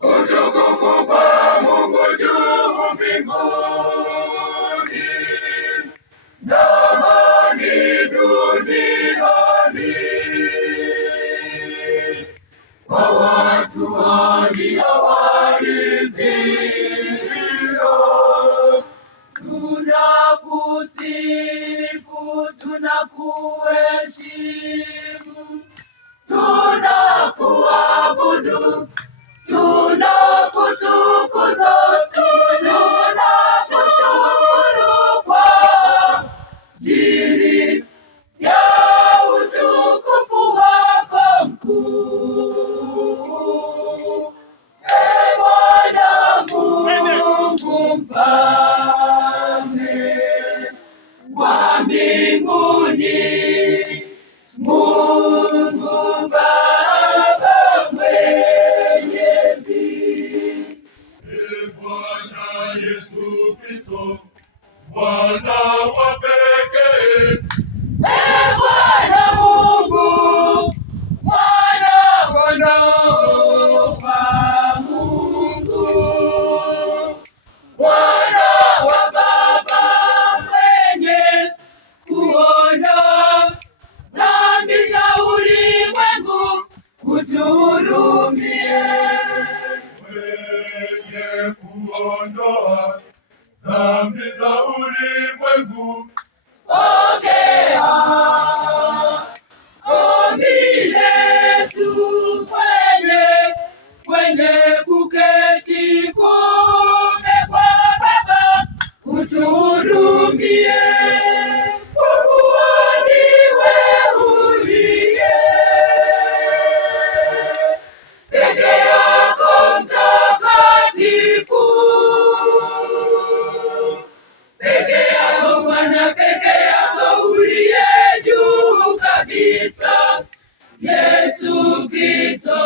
Utukufu kwa Mungu juu mbinguni na amani duniani kwa watu waliowaridhia. Tunakusifu, tunakuheshimu, tunakuabudu, tunakutukuza, tunakushukuru kwa ajili ya utukufu wako mkuu. Ee Bwana Mungu mfalme wa mbinguni, Mungu Baba mwenyezi. Ee Bwana Yesu Kristo, Bwana wa pekee. Ee Bwana Mungu, Mwana wa Mungu, Mwana wa Baba mwenye kuondoa dhambi za ulimwengu, utuhurumie. Mwenye kuondoa dhambi za ulimwengu, pokea ombi letu. Kwenye kuketi kuume kwa Baba, utuhurumie. Kwa kuwa ndiwe uliye peke yako mtakatifu, peke yako Bwana, peke yako uliye juu kabisa, Yesu Kristo.